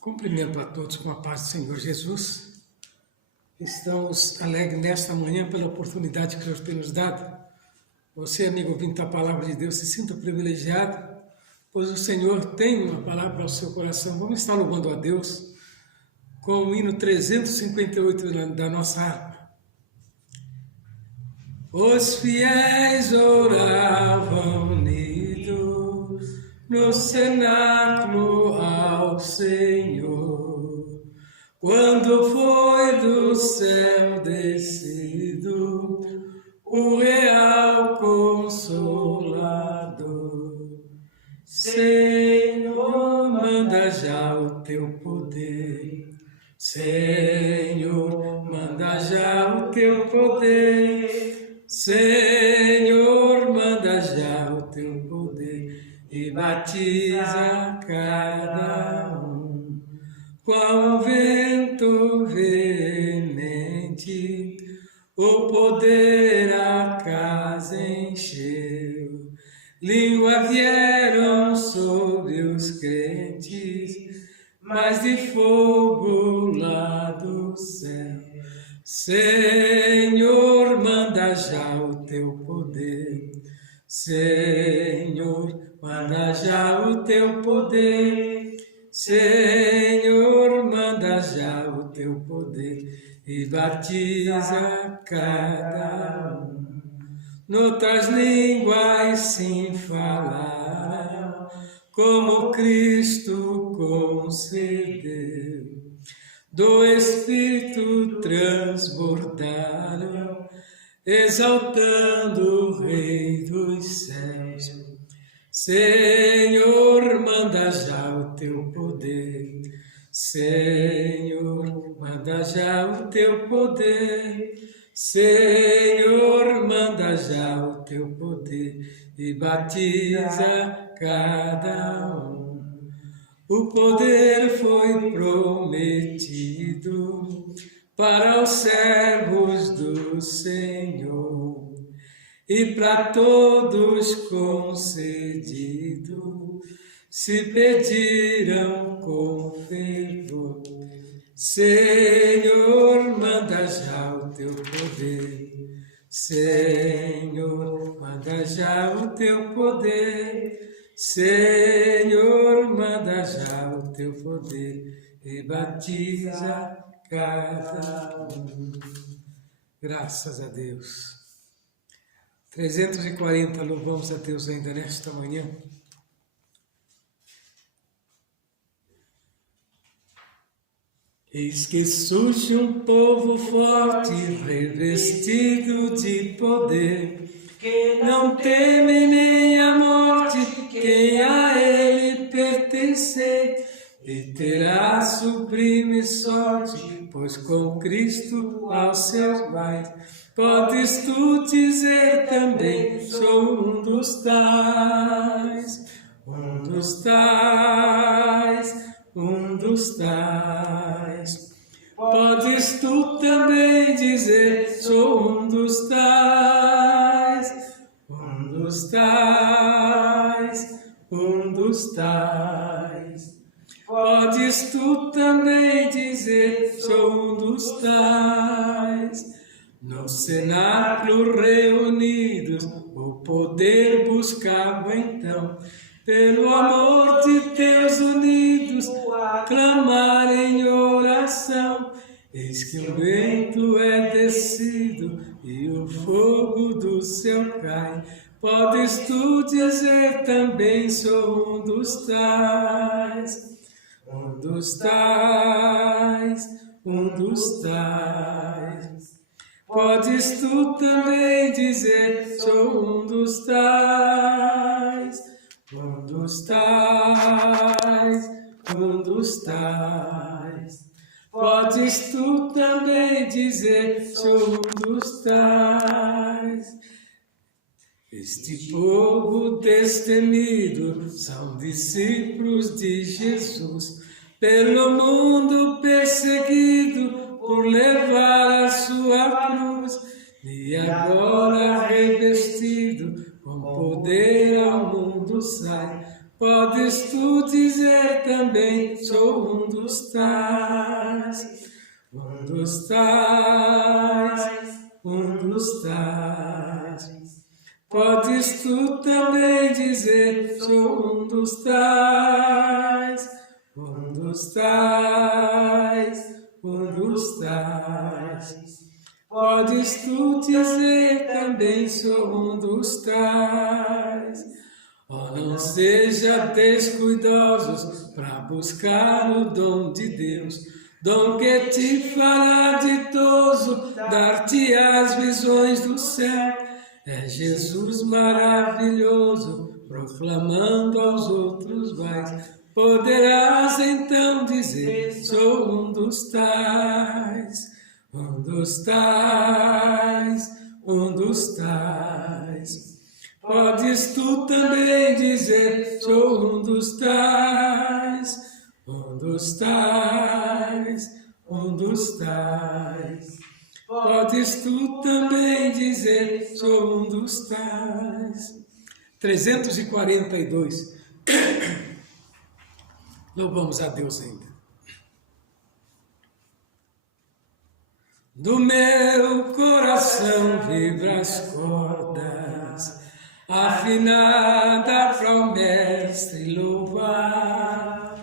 Cumprimento a todos com a paz do Senhor Jesus. Estamos alegres nesta manhã pela oportunidade que Deus tem nos dado. Você, amigo ouvinte da Palavra de Deus, se sinta privilegiado, pois o Senhor tem uma palavra ao seu coração. Vamos estar louvando a Deus com o hino 358 da nossa harpa. Os fiéis oravam unidos no cenáculo ao Senhor, quando foi do céu descido o real Consolador. Senhor, manda já o teu poder, Senhor, manda já o teu poder, Senhor, manda já o teu poder, e batiza cada um com o vento veemente, o poder a casa encheu. Língua vieram sobre os crentes, mas de fogo lá do céu. Senhor, manda já o teu poder, Senhor, manda já o teu poder, Senhor, manda já o teu poder, e batiza cada um. Noutras línguas sim falaram, como Cristo concedeu. Do Espírito transbordaram, exaltando o Rei dos céus. Senhor, manda já o teu poder, Senhor, manda já o teu poder, Senhor, manda já o teu poder, e batiza cada um. O poder foi prometido para os servos do Senhor, e para todos concedido, se pediram com fervor. Senhor, manda já o teu poder, Senhor, manda já o teu poder, Senhor, manda já o teu poder, e batiza cada um. Graças a Deus. 340, louvamos a Deus ainda nesta manhã. Eis que surge um povo forte, revestido de poder, que não teme nem a morte, quem a ele pertencer, e terá sublime sorte, pois com Cristo ao céu vai. Podes tu dizer também, sou um dos tais, um dos tais, um dos tais. Podes tu também dizer, sou um dos tais, um dos tais, um dos tais. Podes tu também dizer, sou um dos tais. No cenáculo reunidos, o poder buscava então, pelo amor de Deus unidos, clamar em oração. Eis que o vento é descido e o fogo do céu cai. Podes tu dizer também, sou um dos tais, um dos tais, um dos tais. Podes tu também dizer, sou um dos tais, um dos tais, um dos tais. Podes tu também dizer, sou um dos tais. Este povo destemido são discípulos de Jesus, pelo mundo perseguido por levar a sua cruz, e agora revestido com poder ao mundo sai. Podes tu dizer também, sou um dos tais, onde estás, onde estás. Podes tu também dizer, sou um dos tais, onde estás, onde estás. Podes tu dizer também, sou um dos tais. Oh, não seja descuidosos para buscar o dom de Deus, dom que te fará ditoso, dar-te as visões do céu. É Jesus maravilhoso, proclamando aos outros vais. Poderás então dizer, sou um dos tais, um dos tais, um dos tais. Podes tu também dizer, sou um dos tais, um dos tais, um dos tais. Podes tu também dizer, sou um dos tais. 342. Louvamos a Deus ainda. Do meu coração vibra as cordas, afinada para o mestre louvar.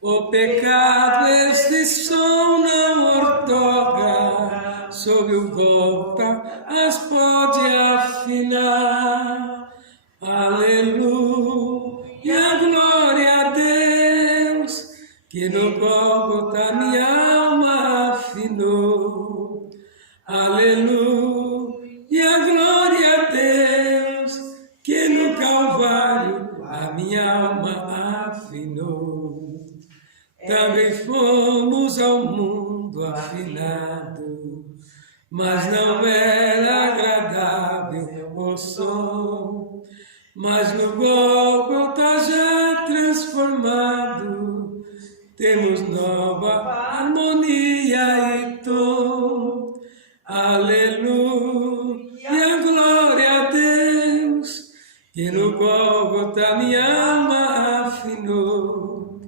O pecado este som não ortoga, sob o golpe as pode afinar. Aleluia, glória a Deus, que no Gólgota minha alma afinou. Aleluia, glória a Deus, que no Calvário a minha alma afinou. Também fomos ao mundo afinado, mas não era agradável o som. Mas no Gólgota já transformado, temos nova harmonia e tom. Aleluia, glória a Deus, que no Gólgota minha alma afinou.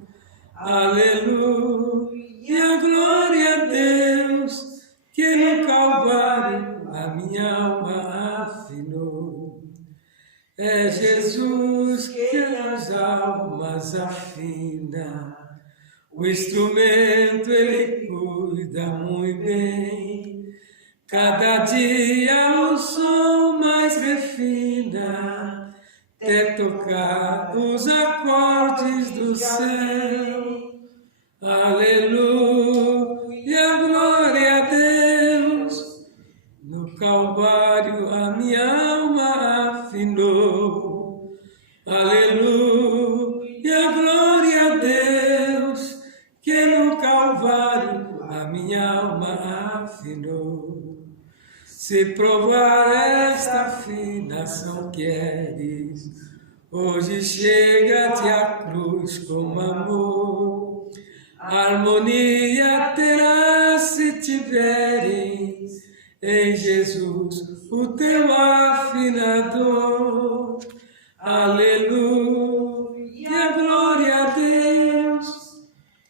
Aleluia, glória a Deus, que no Calvário a minha alma afinou. É Jesus que as almas afina, o instrumento ele cuida muito bem. Cada dia o som mais refina, até tocar os acordes do céu. Aleluia, glória a Deus, no Calvário a minha alma afinou. Aleluia, glória a Deus, que no Calvário a minha alma afinou. Se provar esta afinação queres, hoje chega-te a cruz com amor. Harmonia terás se tiveres em Jesus o teu afinador. Aleluia, glória a Deus,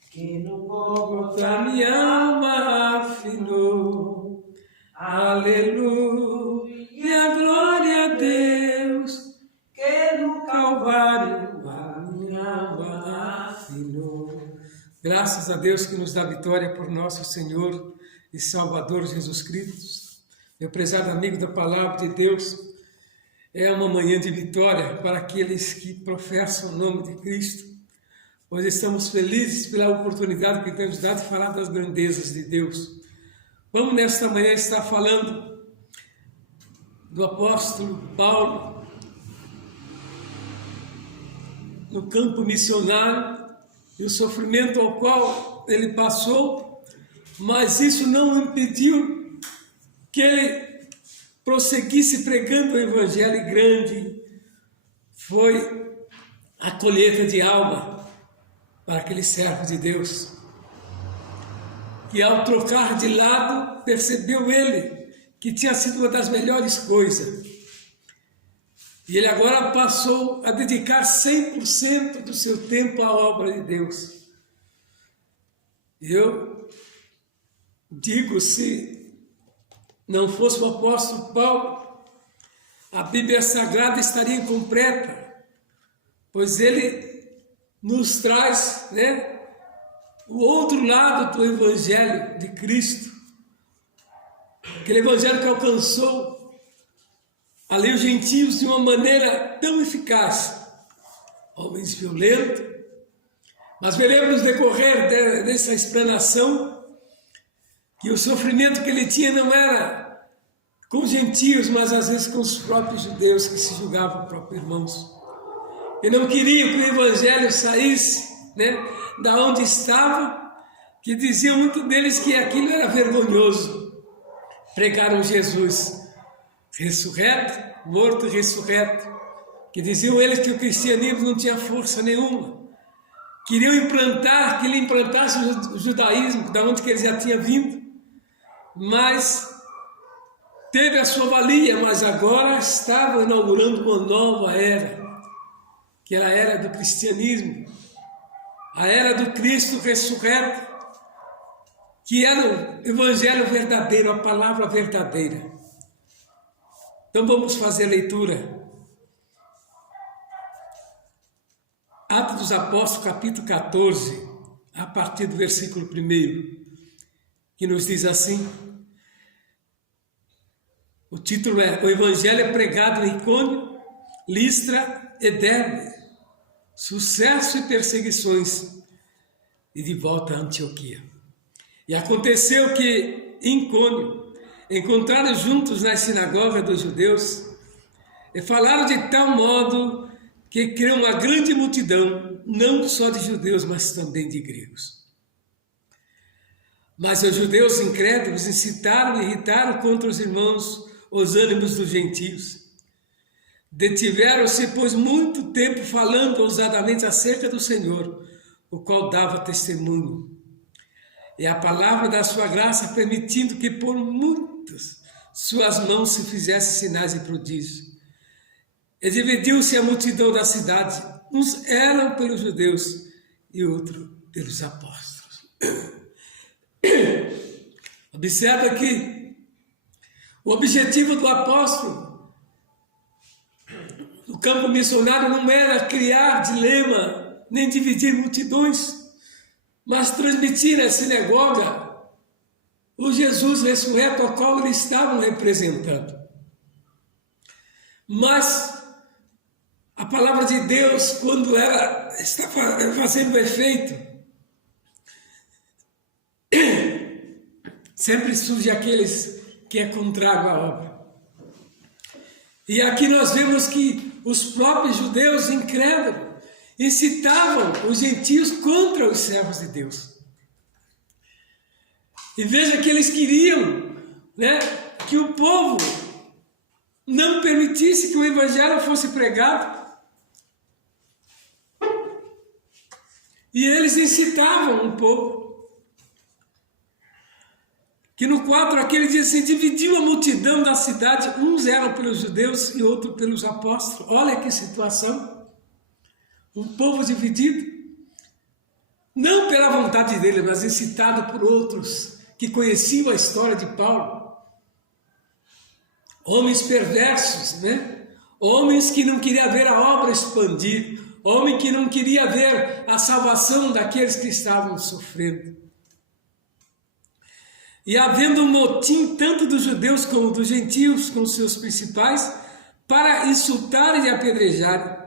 que no Gólgota minha alma afinou. Aleluia, glória a Deus, que no Calvário a minha alma afinou. Graças a Deus que nos dá vitória por nosso Senhor e Salvador Jesus Cristo. Meu prezado amigo da Palavra de Deus, é uma manhã de vitória para aqueles que professam o nome de Cristo. Hoje estamos felizes pela oportunidade que temos dado de falar das grandezas de Deus. Vamos nesta manhã estar falando do apóstolo Paulo no campo missionário e o sofrimento ao qual ele passou, mas isso não impediu que ele prosseguisse pregando o evangelho. E grande foi a colheita de alma para aquele servo de Deus, que ao trocar de lado, percebeu ele que tinha sido uma das melhores coisas. E ele agora passou a dedicar 100% do seu tempo à obra de Deus. Eu digo, se não fosse o apóstolo Paulo, a Bíblia Sagrada estaria incompleta, pois ele nos traz, né, o outro lado do Evangelho de Cristo, aquele Evangelho que alcançou ali os gentios de uma maneira tão eficaz, homens violentos, mas veremos no decorrer dessa explanação que o sofrimento que ele tinha não era com os gentios, mas às vezes com os próprios judeus que se julgavam próprios irmãos. E não queriam que o Evangelho saísse, né, da onde estava, que diziam muito deles que aquilo era vergonhoso. Pregaram Jesus ressurreto, morto e ressurreto, que diziam eles que o cristianismo não tinha força nenhuma. Queriam implantar, que ele implantasse o judaísmo, da onde que ele já tinha vindo, mas teve a sua valia, mas agora estava inaugurando uma nova era, que era a era do cristianismo, a era do Cristo ressurreto, que era o Evangelho verdadeiro, a palavra verdadeira. Então vamos fazer a leitura. Atos dos Apóstolos, capítulo 14, a partir do versículo 1, que nos diz assim. O título é: O Evangelho é pregado em Icônio, Listra e Derbe, sucesso e perseguições, e de volta a Antioquia. E aconteceu que em Icônio encontraram juntos na sinagoga dos judeus e falaram de tal modo que creu uma grande multidão, não só de judeus, mas também de gregos. Mas os judeus incrédulos incitaram e irritaram contra os irmãos os ânimos dos gentios. Detiveram-se, pois, muito tempo falando ousadamente acerca do Senhor, o qual dava testemunho. E a palavra da sua graça, permitindo que por muitas suas mãos se fizessem sinais e prodígios. E dividiu-se a multidão da cidade, uns eram pelos judeus e outros pelos apóstolos. Observa que o objetivo do apóstolo no campo missionário não era criar dilema, nem dividir multidões, mas transmitir à sinagoga o Jesus ressurreto ao qual eles estavam representando. Mas a palavra de Deus, quando ela está fazendo efeito, sempre surge aqueles que é contrário à obra. E aqui nós vemos que os próprios judeus incrédulos incitavam os gentios contra os servos de Deus. E veja que eles queriam, né, que o povo não permitisse que o evangelho fosse pregado. E eles incitavam o povo. Que no 4 aqui ele diz assim: dividiu a multidão da cidade, uns eram pelos judeus e outros pelos apóstolos. Olha que situação. Um povo dividido, não pela vontade dele, mas incitado por outros que conheciam a história de Paulo. Homens perversos, né? Homens que não queriam ver a obra expandir, homem que não queria ver a salvação daqueles que estavam sofrendo. E havendo um motim tanto dos judeus como dos gentios com seus principais, para insultarem e apedrejarem.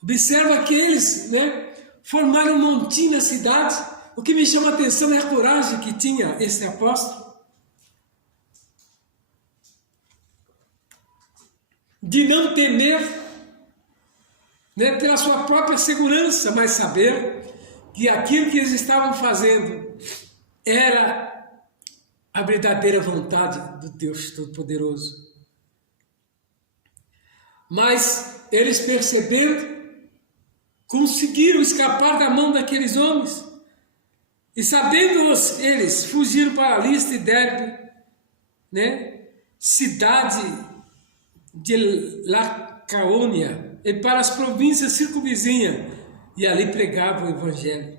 Observa que eles, né, formaram um motim na cidade. O que me chama a atenção é a coragem que tinha esse apóstolo de não temer, né, pela sua própria segurança, mas saber que aquilo que eles estavam fazendo era a verdadeira vontade do Deus Todo-Poderoso. Mas eles, percebendo, conseguiram escapar da mão daqueles homens. E sabendo eles, fugiram para Listra e Derbe, né, cidade de Licaônia, e para as províncias circunvizinhas, e ali pregavam o evangelho.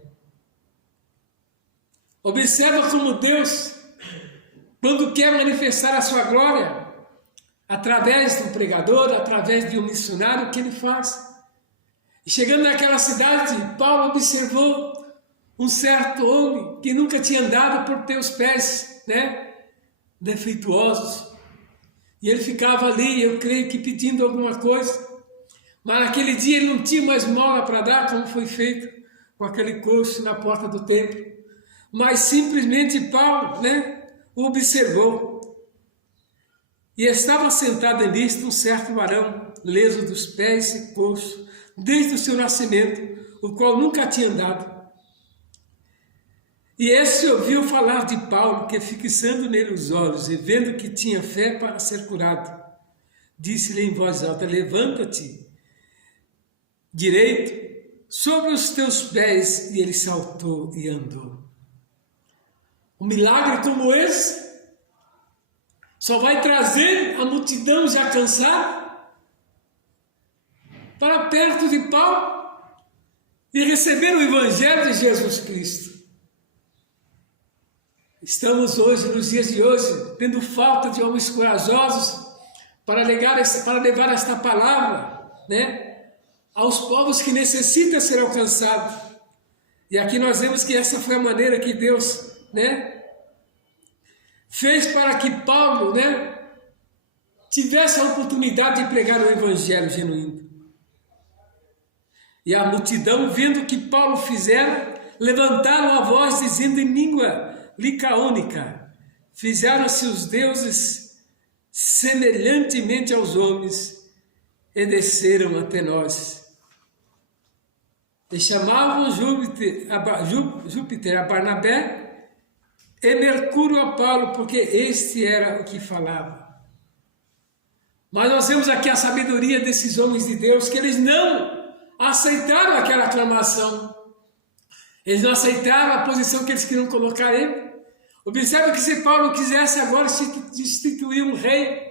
Observa como Deus, quando quer manifestar a sua glória, através de um pregador, através de um missionário, o que ele faz? E chegando naquela cidade, Paulo observou um certo homem que nunca tinha andado por ter os pés, defeituosos. E ele ficava ali, eu creio que pedindo alguma coisa. Mas naquele dia ele não tinha mais esmola para dar, como foi feito com aquele coxo na porta do templo. Mas simplesmente Paulo, o observou. E estava sentado ali um certo varão, leso dos pés e coxo, desde o seu nascimento, o qual nunca tinha andado. E esse ouviu falar de Paulo, que fixando nele os olhos e vendo que tinha fé para ser curado, disse-lhe em voz alta: levanta-te direito sobre os teus pés. E ele saltou e andou. Um milagre como esse só vai trazer a multidão já cansada para perto de Paulo e receber o Evangelho de Jesus Cristo. Estamos hoje, nos dias de hoje, tendo falta de homens corajosos para levar esta palavra, aos povos que necessitam ser alcançados. E aqui nós vemos que essa foi a maneira que Deus, fez para que Paulo, tivesse a oportunidade de pregar o Evangelho genuíno. E a multidão, vendo o que Paulo fizera, levantaram a voz dizendo em língua licaônica: fizeram-se os deuses semelhantemente aos homens e desceram até nós. E chamavam Júpiter a Barnabé e Mercúrio a Paulo, porque este era o que falava. Mas nós vemos aqui a sabedoria desses homens de Deus, que eles não aceitaram aquela aclamação. Eles não aceitaram a posição que eles queriam colocar ele. Observa que se Paulo quisesse agora instituir um rei,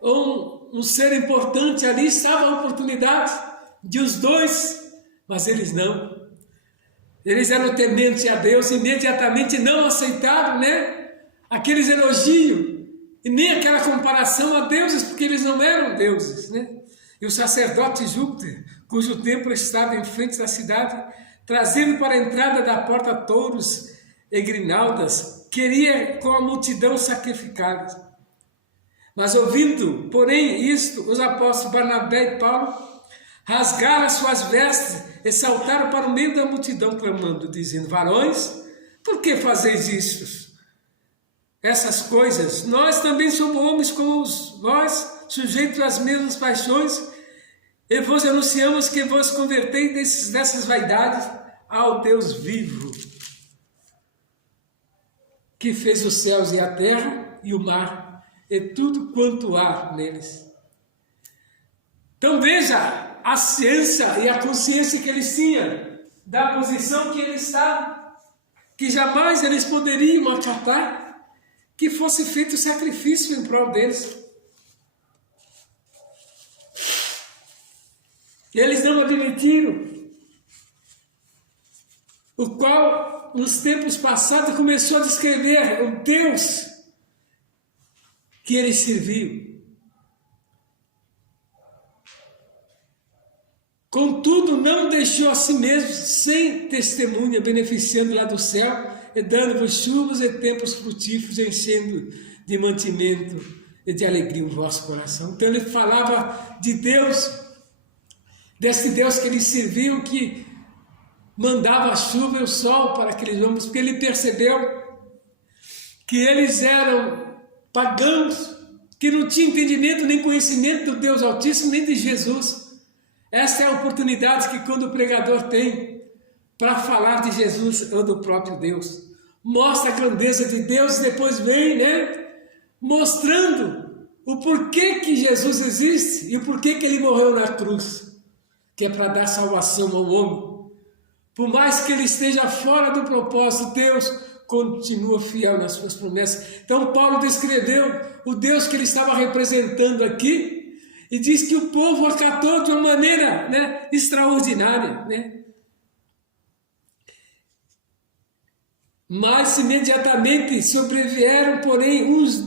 ou um ser importante, ali estava a oportunidade de os dois, mas eles não. Eles eram tementes a Deus, imediatamente não aceitaram, aqueles elogios e nem aquela comparação a deuses, porque eles não eram deuses, E o sacerdote Júpiter, cujo templo estava em frente da cidade, trazendo para a entrada da porta touros e grinaldas, queria com a multidão sacrificá-los. Mas ouvindo, porém, isto, os apóstolos Barnabé e Paulo rasgaram as suas vestes e saltaram para o meio da multidão, clamando, dizendo: varões, por que fazeis isso? Essas coisas, nós também somos homens como vós, sujeitos às mesmas paixões, e vos anunciamos que vos converteis dessas vaidades ao Deus vivo, que fez os céus e a terra e o mar e tudo quanto há neles. Então veja a ciência e a consciência que eles tinham da posição que eles estavam, que jamais eles poderiam acatar que fosse feito sacrifício em prol deles. Eles não admitiram, o qual nos tempos passados começou a descrever o Deus que eles serviam. Contudo, não deixou a si mesmo sem testemunha, beneficiando lá do céu e dando-vos chuvas e tempos frutíferos, enchendo de mantimento e de alegria o vosso coração. Então ele falava de Deus, desse Deus que eles serviam, que mandava a chuva e o sol para aqueles homens, porque ele percebeu que eles eram pagãos, que não tinham entendimento nem conhecimento do Deus Altíssimo, nem de Jesus. Esta é a oportunidade que quando o pregador tem para falar de Jesus ou do próprio Deus, mostra a grandeza de Deus, depois vem, mostrando o porquê que Jesus existe e o porquê que ele morreu na cruz, que é para dar salvação ao homem. Por mais que ele esteja fora do propósito, Deus continua fiel nas suas promessas. Então Paulo descreveu o Deus que ele estava representando aqui e diz que o povo acatou de uma maneira extraordinária. Mas imediatamente sobrevieram, porém, uns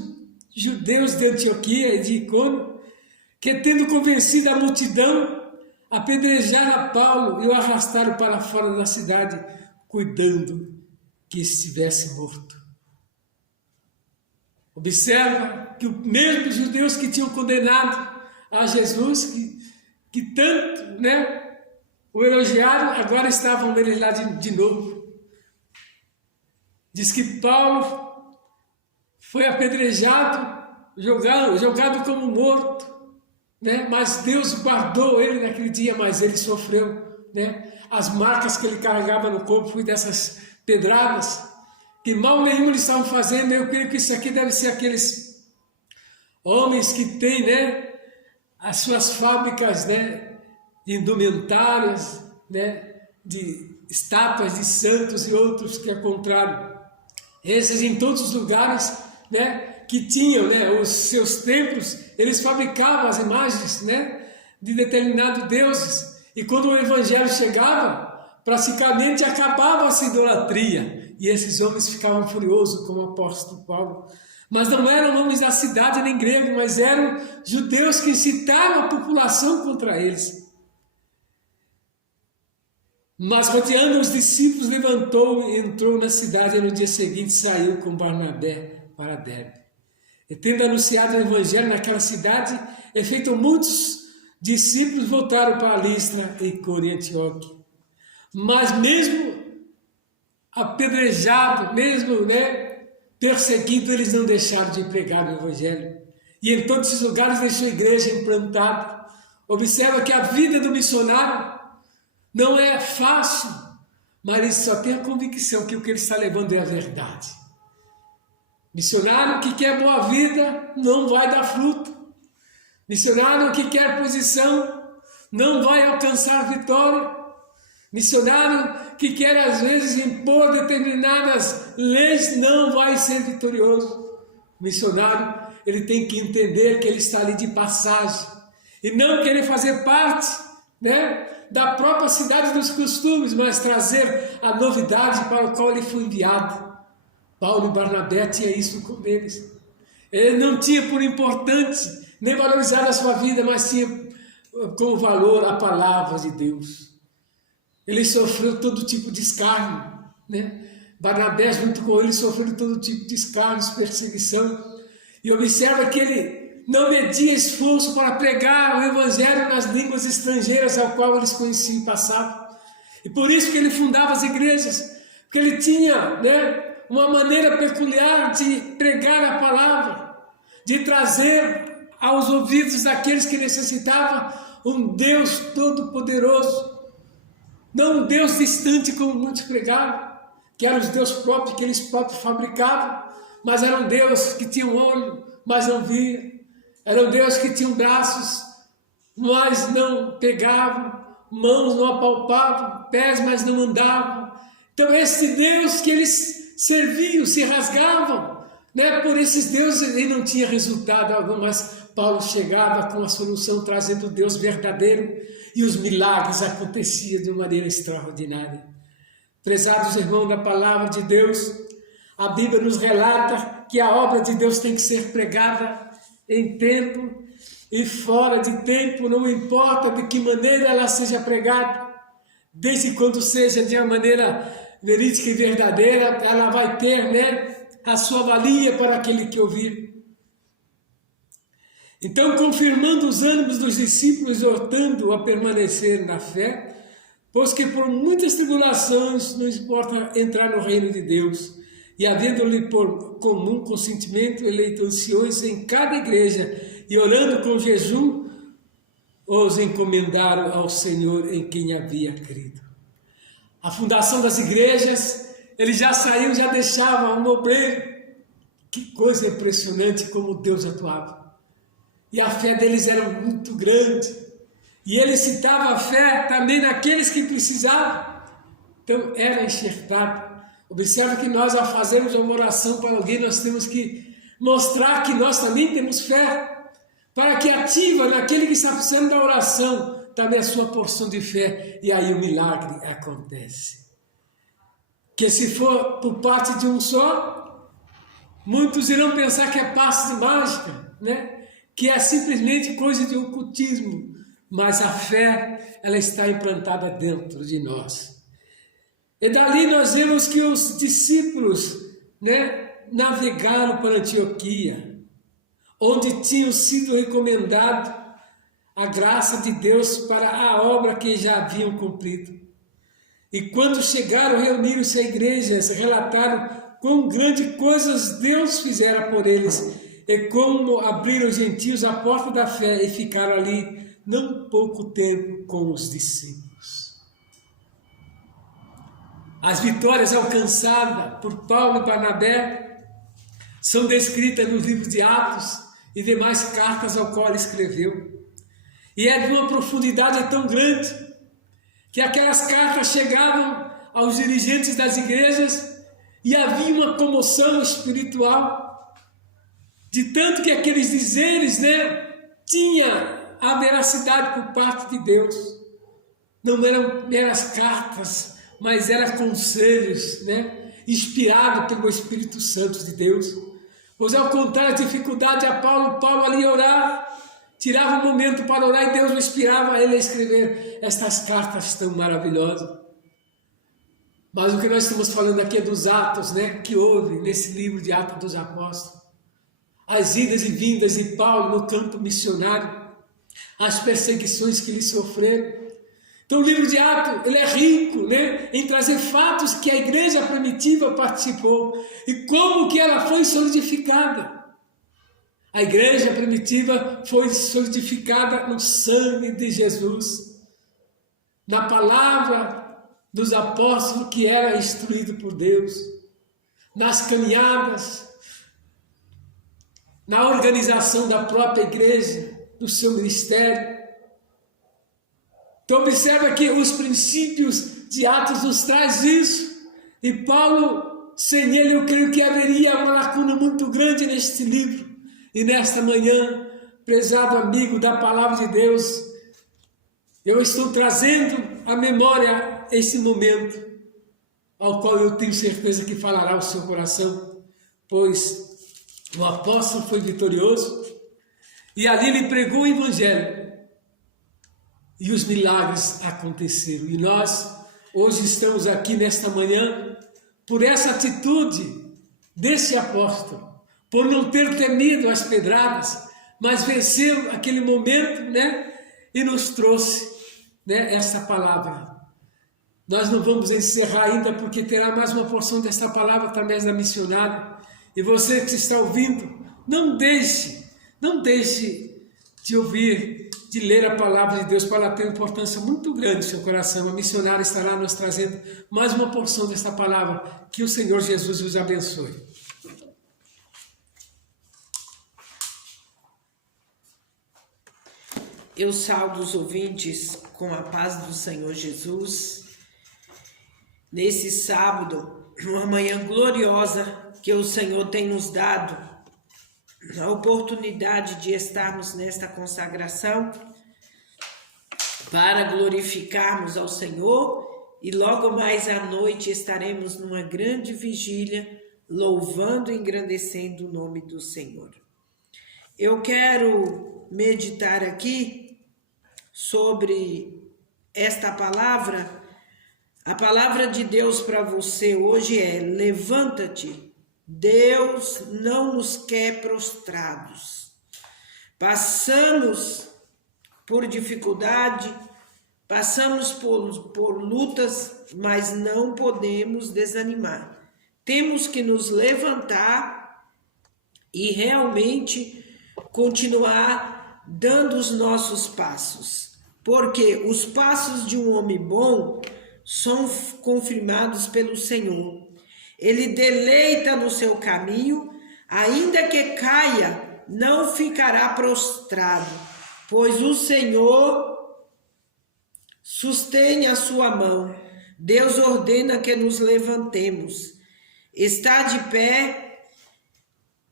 judeus de Antioquia e de Icônio, que tendo convencido a multidão, apedrejaram a Paulo e o arrastaram para fora da cidade, cuidando que estivesse morto. Observa que os mesmos judeus que tinham condenado a Jesus, que tanto, o elogiaram, agora estavam nele lá de novo. Diz que Paulo foi apedrejado, jogado como morto, mas Deus guardou ele naquele dia, mas ele sofreu, as marcas que ele carregava no corpo foi dessas pedradas, que mal nenhum eles estavam fazendo. Eu creio que isso aqui deve ser aqueles homens que têm, as suas fábricas, de indumentárias, de estátuas de santos e outros que encontraram. Esses em todos os lugares, que tinham, os seus templos, eles fabricavam as imagens, de determinados deuses. E quando o evangelho chegava, praticamente acabava essa idolatria. E esses homens ficavam furiosos com o apóstolo Paulo. Mas não eram homens da cidade nem gregos, mas eram judeus que incitaram a população contra eles. Mas rodeando os discípulos, levantou e entrou na cidade, e no dia seguinte saiu com Barnabé para Derbe. E tendo anunciado o evangelho naquela cidade, efeito muitos discípulos voltaram para Listra, Icônio e Antioquia. Mas mesmo apedrejado, mesmo perseguido, eles não deixaram de pregar o evangelho. E em todos esses lugares deixou a igreja implantada. Observa que a vida do missionário não é fácil, mas ele só tem a convicção que o que ele está levando é a verdade. Missionário que quer boa vida não vai dar fruto. Missionário que quer posição não vai alcançar vitória. Missionário que quer às vezes impor determinadas leis não vai ser vitorioso. Missionário, ele tem que entender que ele está ali de passagem e não querer fazer parte, da própria cidade dos costumes, mas trazer a novidade para o qual ele foi enviado. Paulo e Barnabé tinham isso com eles. Ele não tinha por importante nem valorizar a sua vida, mas tinha como valor a palavra de Deus. Ele sofreu todo tipo de escárnio, Barnabé junto com ele sofreu todo tipo de escárnio, perseguição. E observa que ele não media esforço para pregar o evangelho nas línguas estrangeiras ao qual eles conheciam e passavam. E por isso que ele fundava as igrejas, porque ele tinha, uma maneira peculiar de pregar a palavra, de trazer aos ouvidos daqueles que necessitavam um Deus todo-poderoso, não um Deus distante como muitos pregavam, que eram os deuses próprios que eles próprios fabricavam, mas era um Deus que tinha um olho, mas não via. Era um Deus que tinha braços, mas não pegavam, mãos não apalpavam, pés, mas não andavam. Então esse Deus que eles serviam, se rasgavam, por esses deuses, e não tinha resultado algum, mas Paulo chegava com a solução, trazendo o Deus verdadeiro, e os milagres aconteciam de uma maneira extraordinária. Prezados irmãos da palavra de Deus, a Bíblia nos relata que a obra de Deus tem que ser pregada em tempo e fora de tempo, não importa de que maneira ela seja pregada, desde quando seja de uma maneira verídica e verdadeira, ela vai ter, a sua valia para aquele que ouvir. Então, confirmando os ânimos dos discípulos, exortando a permanecer na fé, pois que por muitas tribulações não importa entrar no reino de Deus, e havendo-lhe por comum consentimento eleito anciões em cada igreja, e orando com jejum, os encomendaram ao Senhor em quem havia crido. A fundação das igrejas, ele já saiu, já deixava um obreiro. Que coisa impressionante como Deus atuava. E a fé deles era muito grande. E ele citava a fé também naqueles que precisavam. Então era enxertado. Observe que nós, ao fazermos uma oração para alguém, nós temos que mostrar que nós também temos fé. Para que ativa naquele que está precisando da oração também a sua porção de fé. E aí o milagre acontece. que se for por parte de um só, muitos irão pensar que é passe de mágica, né? Que é simplesmente coisa de ocultismo, mas a fé, ela está implantada dentro de nós. E dali nós vemos que os discípulos, né, navegaram para Antioquia, onde tinham sido recomendados a graça de Deus para a obra que já haviam cumprido. E quando chegaram, reuniram-se a igrejas, relataram quão grandes coisas Deus fizera por eles, e como abriram os gentios a porta da fé e ficaram ali não pouco tempo com os discípulos. As vitórias alcançadas por Paulo e Barnabé são descritas nos livros de Atos e demais cartas ao qual ele escreveu. E é de uma profundidade tão grande que aquelas cartas chegavam aos dirigentes das igrejas e havia uma comoção espiritual, de tanto que aqueles dizeres, né, tinha a veracidade por parte de Deus. Não eram meras cartas, mas eram conselhos, né, inspirados pelo Espírito Santo de Deus. Pois ao contar a dificuldade a Paulo ali orar, tirava um momento para orar e Deus o inspirava ele a escrever estas cartas tão maravilhosas. Mas o que nós estamos falando aqui é dos atos, né, que houve nesse livro de Atos dos Apóstolos. As idas e vindas de Paulo no campo missionário, as perseguições que lhe sofreram. Então o livro de Atos, ele é rico, né, em trazer fatos que a igreja primitiva participou e como que ela foi solidificada. A igreja primitiva foi solidificada no sangue de Jesus, na palavra dos apóstolos que era instruído por Deus, nas caminhadas, na organização da própria igreja, do seu ministério. Então observa que os princípios de Atos nos traz isso, e Paulo, sem ele eu creio que haveria uma lacuna muito grande neste livro. E nesta manhã, prezado amigo da palavra de Deus, eu estou trazendo à memória esse momento, ao qual eu tenho certeza que falará o seu coração, pois o apóstolo foi vitorioso, e ali ele pregou o evangelho, e os milagres aconteceram. E nós, hoje estamos aqui nesta manhã, por essa atitude desse apóstolo, por não ter temido as pedradas, mas venceu aquele momento, né? E nos trouxe, né, esta palavra. Nós não vamos encerrar ainda, porque terá mais uma porção desta palavra através da missionária. E você que está ouvindo, não deixe de ouvir, de ler a palavra de Deus, para ela ter uma importância muito grande no seu coração. A missionária estará nos trazendo mais uma porção desta palavra. Que o Senhor Jesus os abençoe. Eu saúdo os ouvintes com a paz do Senhor Jesus. Nesse sábado, uma manhã gloriosa que o Senhor tem nos dado, a oportunidade de estarmos nesta consagração para glorificarmos ao Senhor, e logo mais à noite estaremos numa grande vigília louvando e engrandecendo o nome do Senhor. Eu quero meditar aqui sobre esta palavra. A palavra de Deus para você hoje é: levanta-te, Deus não nos quer prostrados. Passamos por dificuldade, passamos por lutas, mas não podemos desanimar. Temos que nos levantar e realmente continuar dando os nossos passos. Porque os passos de um homem bom são confirmados pelo Senhor. Ele deleita no seu caminho, ainda que caia, não ficará prostrado, pois o Senhor sustém a sua mão. Deus ordena que nos levantemos. Está de pé,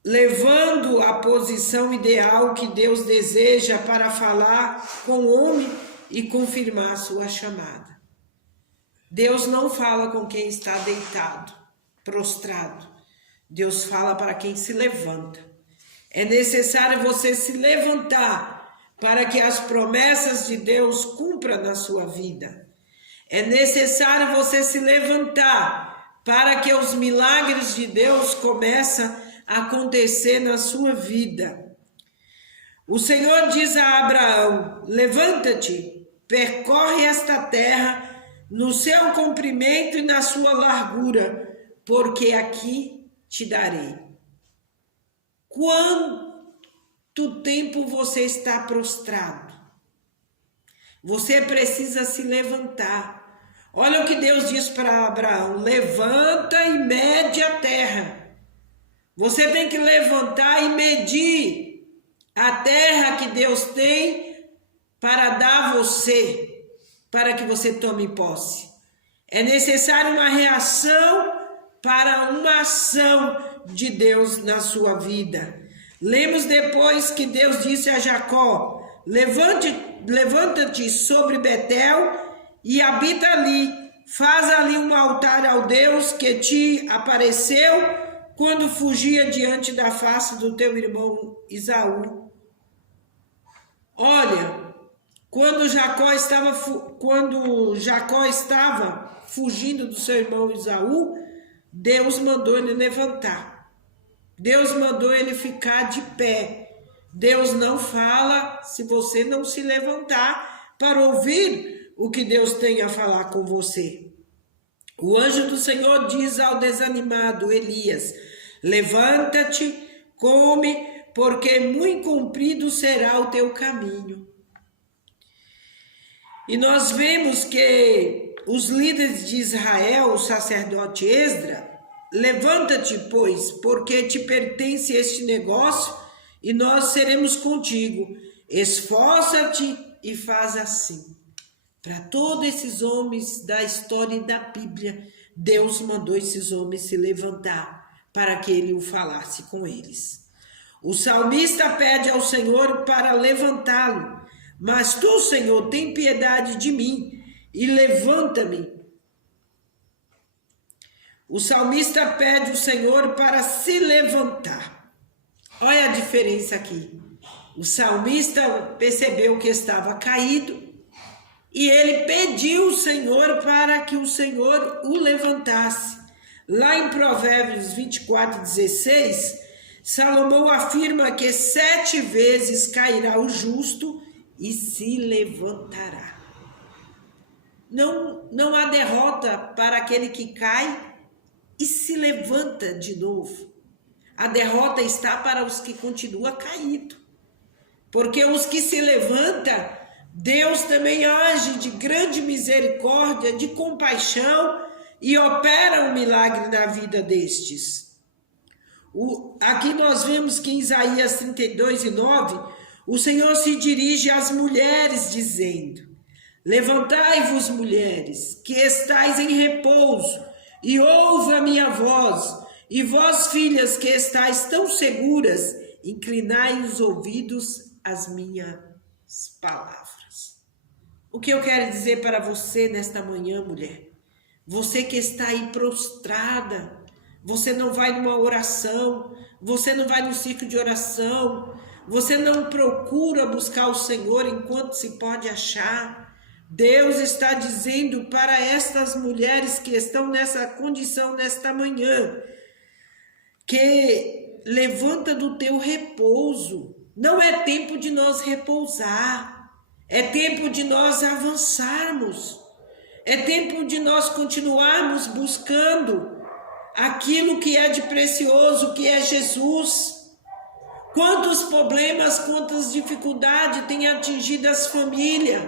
levando a posição ideal que Deus deseja para falar com o homem e confirmar sua chamada. Deus não fala com quem está deitado, prostrado. Deus fala para quem se levanta. É necessário você se levantar para que as promessas de Deus cumpram na sua vida. É necessário você se levantar para que os milagres de Deus comecem a acontecer na sua vida. O Senhor diz a Abraão: levanta-te, percorre esta terra no seu comprimento e na sua largura, porque aqui te darei. Quanto tempo você está prostrado? Você precisa se levantar. Olha o que Deus diz para Abraão: levanta e mede a terra. Você tem que levantar e medir a terra que Deus tem para dar a você, para que você tome posse. É necessário uma reação para uma ação de Deus na sua vida. Lemos depois que Deus disse a Jacó: levanta-te sobre Betel e habita ali, faz ali um altar ao Deus que te apareceu quando fugia diante da face do teu irmão Esaú. Olha, quando Jacó estava fugindo do seu irmão Esaú, Deus mandou ele levantar. Deus mandou ele ficar de pé. Deus não fala se você não se levantar para ouvir o que Deus tem a falar com você. O anjo do Senhor diz ao desanimado Elias: levanta-te, come, porque muito comprido será o teu caminho. E nós vemos que os líderes de Israel, o sacerdote Esdra: levanta-te, pois, porque te pertence este negócio e nós seremos contigo. Esforça-te e faz assim. Para todos esses homens da história e da Bíblia, Deus mandou esses homens se levantar para que ele o falasse com eles. O salmista pede ao Senhor para levantá-lo: mas tu, Senhor, tem piedade de mim e levanta-me. O salmista pede ao Senhor para se levantar. Olha a diferença aqui. O salmista percebeu que estava caído e ele pediu ao Senhor para que o Senhor o levantasse. Lá em Provérbios 24:16, Salomão afirma que 7 vezes cairá o justo e se levantará. Não há derrota para aquele que cai e se levanta de novo. A derrota está para os que continuam caídos. Porque os que se levantam, Deus também age de grande misericórdia, de compaixão e opera um milagre na vida destes. Aqui nós vemos que em Isaías 32:9, o Senhor se dirige às mulheres dizendo: levantai-vos, mulheres, que estáis em repouso, e ouve a minha voz, e vós, filhas, que estáis tão seguras, inclinai os ouvidos às minhas palavras. O que eu quero dizer para você nesta manhã, mulher? Você que está aí prostrada, você não vai numa oração, você não vai no ciclo de oração, você não procura buscar o Senhor enquanto se pode achar. Deus está dizendo para estas mulheres que estão nessa condição nesta manhã, que levanta do teu repouso. Não é tempo de nós repousar, é tempo de nós avançarmos, é tempo de nós continuarmos buscando aquilo que é de precioso, que é Jesus. Quantos problemas, quantas dificuldades têm atingido as famílias,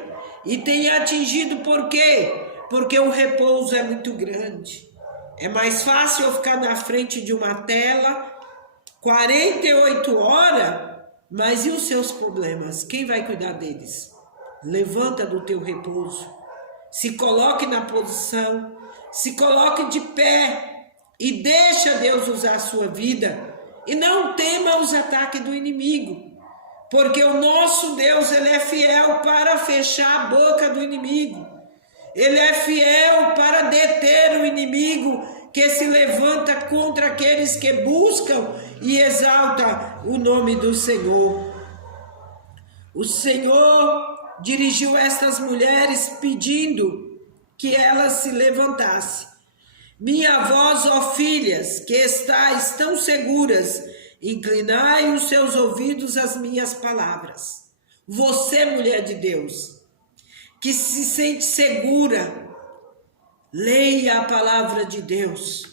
e tem atingido por quê? Porque o repouso é muito grande. É mais fácil eu ficar na frente de uma tela 48 horas, mas e os seus problemas? Quem vai cuidar deles? Levanta do teu repouso, se coloque na posição, se coloque de pé e deixa Deus usar a sua vida. E não tema os ataques do inimigo. Porque o nosso Deus, ele é fiel para fechar a boca do inimigo. Ele é fiel para deter o inimigo que se levanta contra aqueles que buscam e exaltam o nome do Senhor. O Senhor dirigiu estas mulheres pedindo que elas se levantassem. Minha voz, ó filhas, que estáis tão seguras, inclinai os seus ouvidos às minhas palavras. Você, mulher de Deus, que se sente segura, leia a palavra de Deus.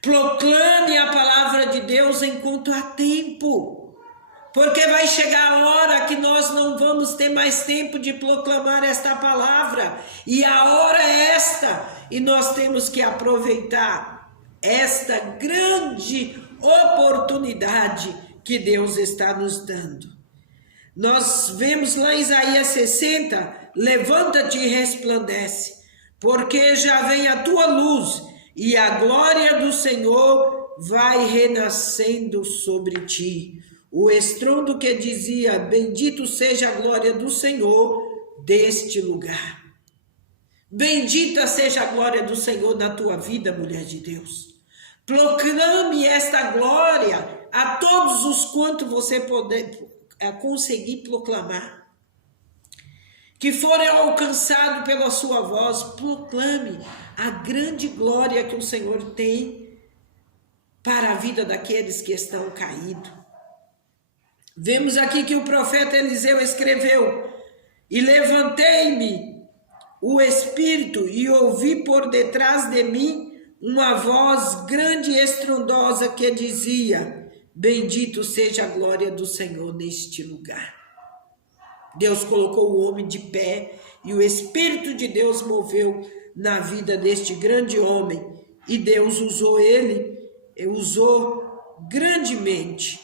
Proclame a palavra de Deus enquanto há tempo. Porque vai chegar a hora que nós não vamos ter mais tempo de proclamar esta palavra. E a hora é esta. E nós temos que aproveitar esta grande oportunidade que Deus está nos dando. Nós vemos lá em Isaías 60, levanta-te e resplandece, porque já vem a tua luz e a glória do Senhor vai renascendo sobre ti. O estrondo que dizia, bendito seja a glória do Senhor deste lugar. Bendita seja a glória do Senhor na tua vida, mulher de Deus. Proclame esta glória a todos os quantos você conseguir proclamar. Que forem alcançados pela sua voz, proclame a grande glória que o Senhor tem para a vida daqueles que estão caídos. Vemos aqui que o profeta Eliseu escreveu: e levantei-me o espírito e ouvi por detrás de mim uma voz grande e estrondosa que dizia: bendito seja a glória do Senhor neste lugar. Deus colocou o homem de pé e o Espírito de Deus moveu na vida deste grande homem. E Deus usou ele, usou grandemente.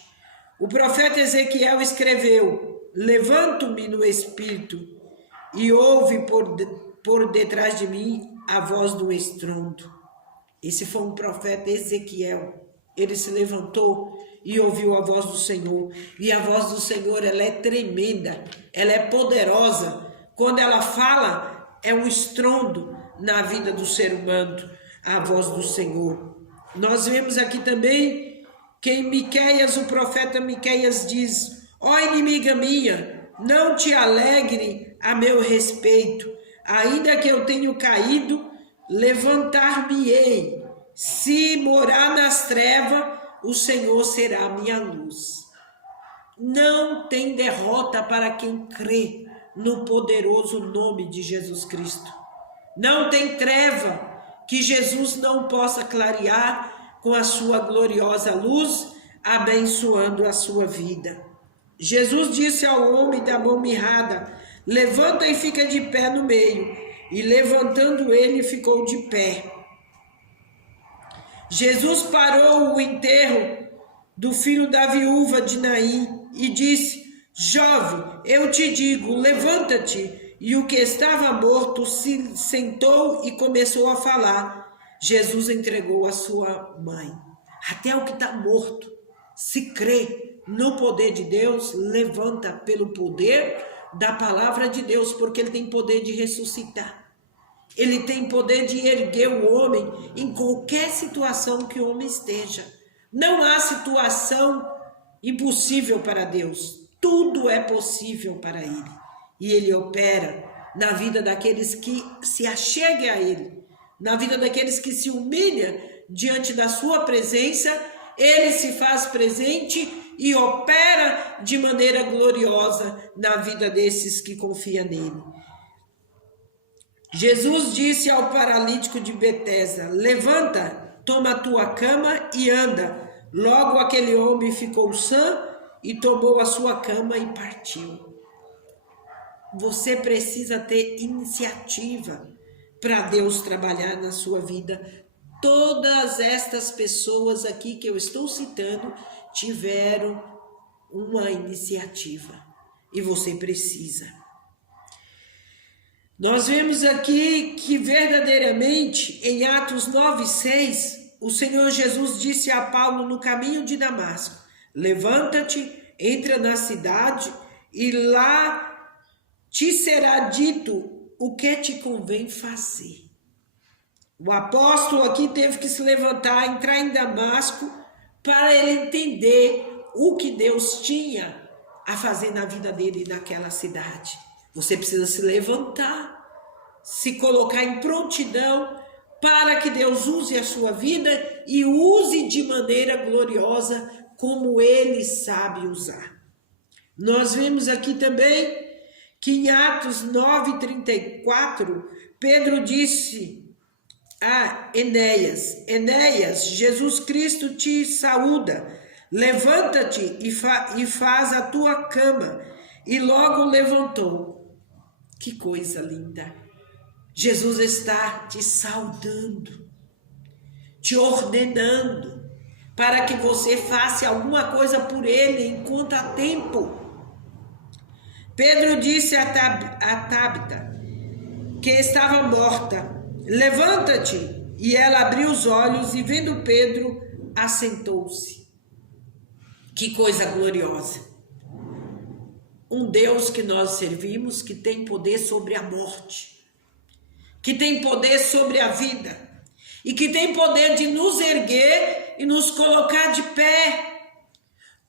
O profeta Ezequiel escreveu: levanto-me no Espírito e ouve por detrás de mim a voz do estrondo. Esse foi um profeta Ezequiel. Ele se levantou e ouviu a voz do Senhor. E a voz do Senhor, ela é tremenda, ela é poderosa. Quando ela fala, é um estrondo na vida do ser humano, a voz do Senhor. Nós vemos aqui também que em Miqueias, o profeta Miqueias diz: ó inimiga minha, não te alegre a meu respeito, ainda que eu tenha caído, levantar-me-ei. Se morar nas trevas, o Senhor será a minha luz. Não tem derrota para quem crê no poderoso nome de Jesus Cristo. Não tem treva que Jesus não possa clarear com a sua gloriosa luz, abençoando a sua vida. Jesus disse ao homem da mão mirrada: levanta e fica de pé no meio. E levantando ele, ficou de pé. Jesus parou o enterro do filho da viúva de Naim e disse: jovem, eu te digo, levanta-te. E o que estava morto se sentou e começou a falar. Jesus entregou a sua mãe. Até o que está morto, se crê no poder de Deus, levanta pelo poder da palavra de Deus, porque ele tem poder de ressuscitar. Ele tem poder de erguer o homem em qualquer situação que o homem esteja. Não há situação impossível para Deus. Tudo é possível para Ele. E Ele opera na vida daqueles que se acheguem a Ele. Na vida daqueles que se humilham diante da sua presença. Ele se faz presente e opera de maneira gloriosa na vida desses que confiam nele. Jesus disse ao paralítico de Betesda: levanta, toma a tua cama e anda. Logo aquele homem ficou sã e tomou a sua cama e partiu. Você precisa ter iniciativa para Deus trabalhar na sua vida. Todas estas pessoas aqui que eu estou citando tiveram uma iniciativa e você precisa. Nós vemos aqui que verdadeiramente em Atos 9:6, o Senhor Jesus disse a Paulo no caminho de Damasco: levanta-te, entra na cidade e lá te será dito o que te convém fazer. O apóstolo aqui teve que se levantar, entrar em Damasco, para ele entender o que Deus tinha a fazer na vida dele naquela cidade. Você precisa se levantar, se colocar em prontidão para que Deus use a sua vida e use de maneira gloriosa como Ele sabe usar. Nós vemos aqui também que em Atos 9:34, Pedro disse a Enéas: Enéas, Jesus Cristo te saúda, levanta-te e faz a tua cama. E logo levantou. Que coisa linda! Jesus está te saudando, te ordenando, para que você faça alguma coisa por Ele enquanto há tempo. Pedro disse a Tabita, que estava morta: levanta-te. E ela abriu os olhos e, vendo Pedro, assentou-se. Que coisa gloriosa! Um Deus que nós servimos, que tem poder sobre a morte, que tem poder sobre a vida e que tem poder de nos erguer e nos colocar de pé.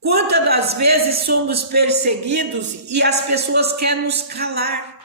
Quantas das vezes somos perseguidos e as pessoas querem nos calar?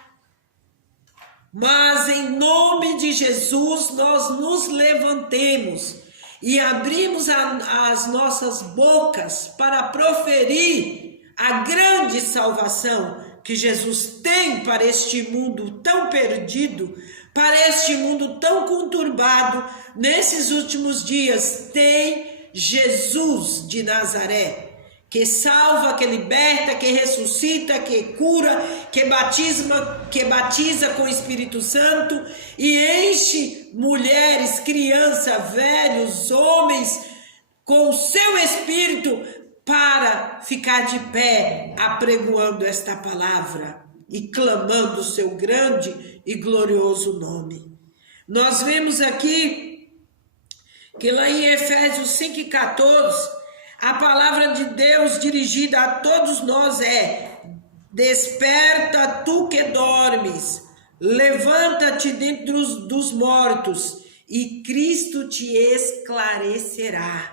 Mas em nome de Jesus nós nos levantemos e abrimos as nossas bocas para proferir a grande salvação que Jesus tem para este mundo tão perdido, para este mundo tão conturbado. Nesses últimos dias tem Jesus de Nazaré, que salva, que liberta, que ressuscita, que cura, que batiza com o Espírito Santo e enche mulheres, crianças, velhos, homens com o seu Espírito para ficar de pé apregoando esta palavra e clamando o seu grande e glorioso nome. Nós vemos aqui que lá em Efésios 5:14, a palavra de Deus dirigida a todos nós é: desperta tu que dormes, levanta-te dentre dos mortos e Cristo te esclarecerá.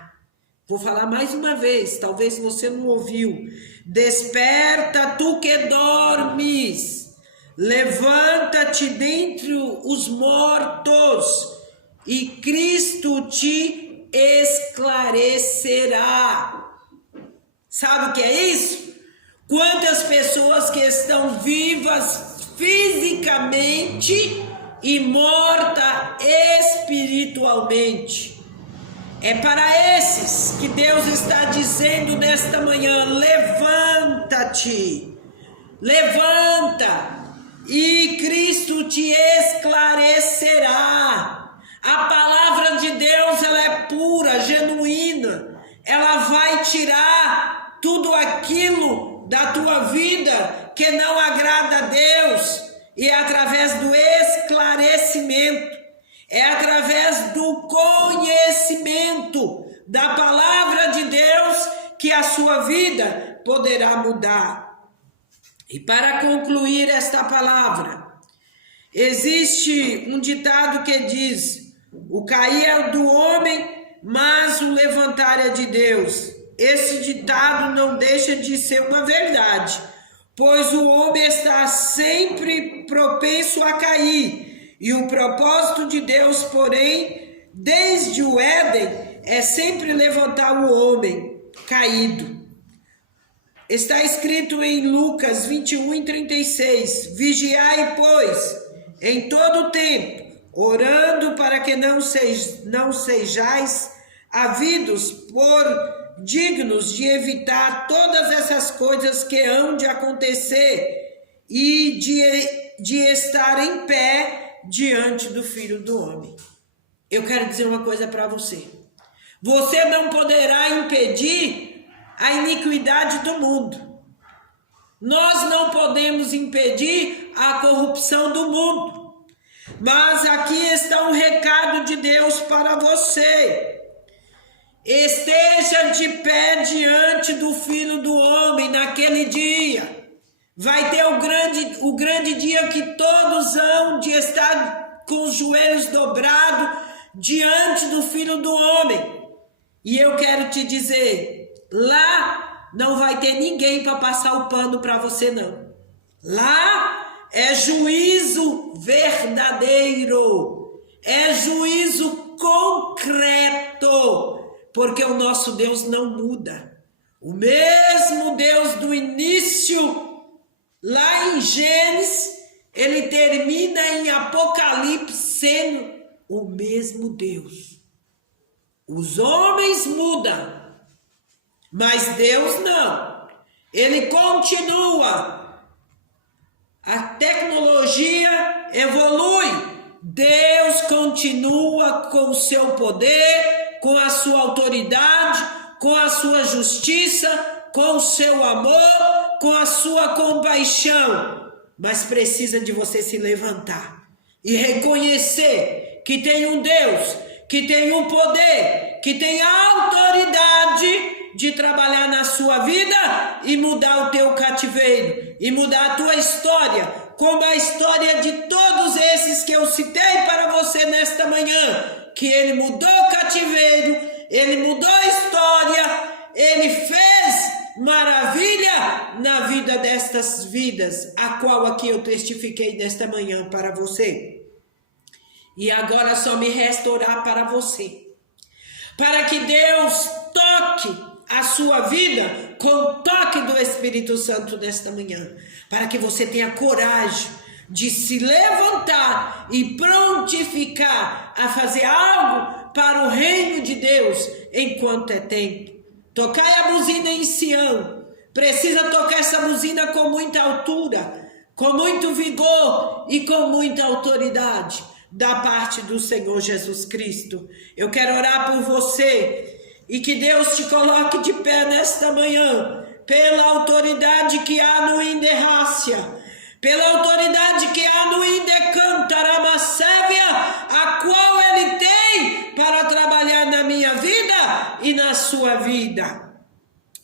Vou falar mais uma vez, talvez você não ouviu. Desperta tu que dormes, levanta-te dentre os mortos e Cristo te esclarecerá. Sabe o que é isso? Quantas pessoas que estão vivas fisicamente e mortas espiritualmente. É para esses que Deus está dizendo nesta manhã: levanta-te, levanta, e Cristo te esclarecerá. A palavra de Deus, ela é pura, genuína, ela vai tirar tudo aquilo da tua vida que não agrada a Deus, e é através do esclarecimento, é através do conhecimento da palavra de Deus que a sua vida poderá mudar. E para concluir esta palavra, existe um ditado que diz: o cair é do homem, mas o levantar é de Deus. Esse ditado não deixa de ser uma verdade, pois o homem está sempre propenso a cair, e o propósito de Deus, porém, desde o Éden, é sempre levantar o homem caído. Está escrito em Lucas 21:36, vigiai, pois, em todo o tempo, orando para que não sejais havidos por dignos de evitar todas essas coisas que hão de acontecer e de estar em pé diante do Filho do Homem. Eu quero dizer uma coisa para você. Você não poderá impedir a iniquidade do mundo. Nós não podemos impedir a corrupção do mundo. Mas aqui está um recado de Deus para você. Esteja de pé diante do Filho do Homem naquele dia. Vai ter o grande dia que todos hão de estar com os joelhos dobrados diante do Filho do Homem. E eu quero te dizer, lá não vai ter ninguém para passar o pano para você, não. Lá é juízo verdadeiro, é juízo concreto, porque o nosso Deus não muda. O mesmo Deus do início, lá em Gênesis, ele termina em Apocalipse sendo o mesmo Deus. Os homens mudam, mas Deus não. Ele continua. A tecnologia evolui. Deus continua com o seu poder, com a sua autoridade, com a sua justiça, com o seu amor, com a sua compaixão, mas precisa de você se levantar e reconhecer que tem um Deus, que tem um poder, que tem a autoridade de trabalhar na sua vida e mudar o teu cativeiro, e mudar a tua história, como a história de todos esses que eu citei para você nesta manhã, que ele mudou o cativeiro, ele mudou a história, ele fez maravilha na vida destas vidas, a qual aqui eu testifiquei nesta manhã para você. E agora só me resta orar para você, para que Deus toque a sua vida com o toque do Espírito Santo nesta manhã, para que você tenha coragem de se levantar e prontificar a fazer algo para o reino de Deus enquanto é tempo. Tocai a buzina em Sião. Precisa tocar essa buzina com muita altura, com muito vigor e com muita autoridade da parte do Senhor Jesus Cristo. Eu quero orar por você e que Deus te coloque de pé nesta manhã, pela autoridade que há no Inderrácia, pela autoridade que há no Indecantaramassevia, a qual Ele tem para trabalhar na minha vida e na sua vida.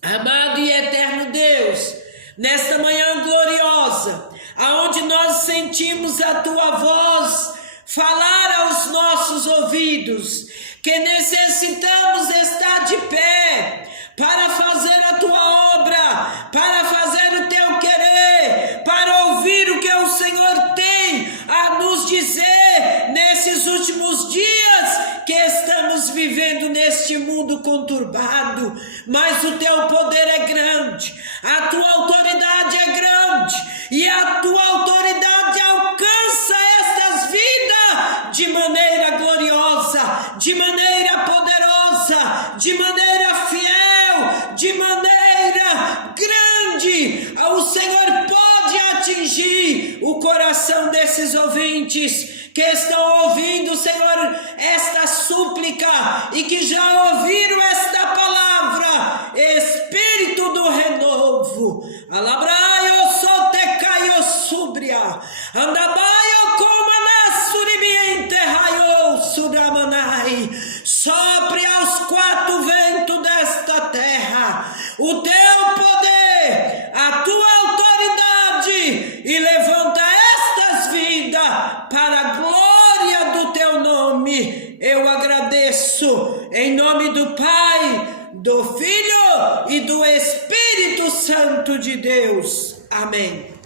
Amado e eterno Deus, nesta manhã gloriosa, aonde nós sentimos a Tua voz falar aos nossos ouvidos, que necessitamos estar de pé para fazer a Tua obra, para fazer o Teu querer, para ouvir o que o Senhor tem a nos dizer nesses últimos dias que estamos vivendo neste mundo conturbado. Mas o Teu poder é grande, a Tua autoridade é grande, e a Tua autoridade alcança estas vidas de maneira gloriosa, de maneira poderosa, de maneira fiel, de maneira grande. O Senhor pode atingir o coração desses ouvintes que estão ouvindo, Senhor, esta súplica e que já ouviram esta palavra. Espírito do renovo, alabraio sotecaio subria, andabaio comanassurimiente raio sudamanai. Sopre aos quatro ventos desta terra o Teu poder, a Tua autoridade, e levanta estas vidas para a glória do Teu nome. Eu agradeço em nome do Pai, do Filho e do Espírito Santo de Deus. Amém.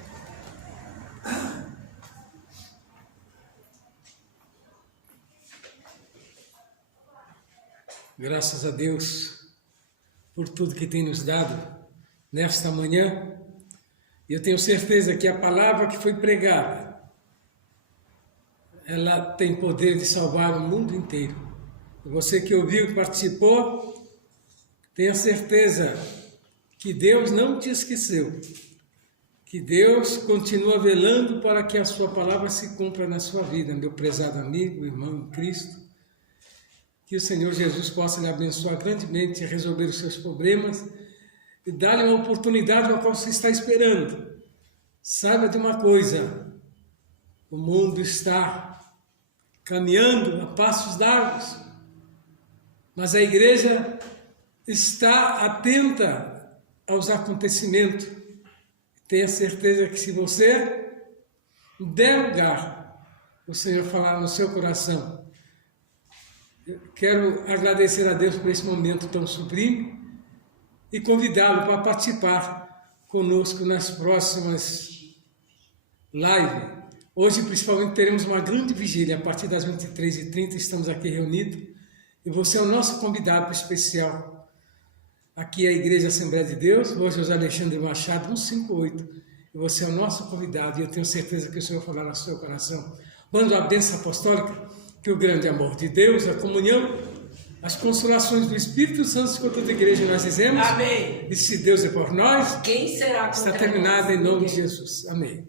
Graças a Deus por tudo que tem nos dado nesta manhã. E eu tenho certeza que a palavra que foi pregada, ela tem poder de salvar o mundo inteiro. E você que ouviu e participou, tenha certeza que Deus não te esqueceu, que Deus continua velando para que a sua palavra se cumpra na sua vida, meu prezado amigo, irmão em Cristo. Que o Senhor Jesus possa lhe abençoar grandemente, resolver os seus problemas e dar-lhe uma oportunidade a qual você está esperando. Saiba de uma coisa: o mundo está caminhando a passos largos, mas a igreja está atenta aos acontecimentos, tenha certeza que se você der lugar, o Senhor falar no seu coração. Eu quero agradecer a Deus por esse momento tão sublime e convidá-lo para participar conosco nas próximas lives. Hoje, principalmente, teremos uma grande vigília. A partir das 23h30 estamos aqui reunidos. E você é o nosso convidado especial. Aqui é a Igreja Assembleia de Deus, Rua José Alexandre Machado, 158. E você é o nosso convidado. E eu tenho certeza que o Senhor falará no seu coração. Manda a bênção apostólica, que o grande amor de Deus, a comunhão, as consolações do Espírito Santo com toda a igreja, nós dizemos. Amém. E se Deus é por nós, Quem será contra está terminado nós? em nome de Jesus. Amém.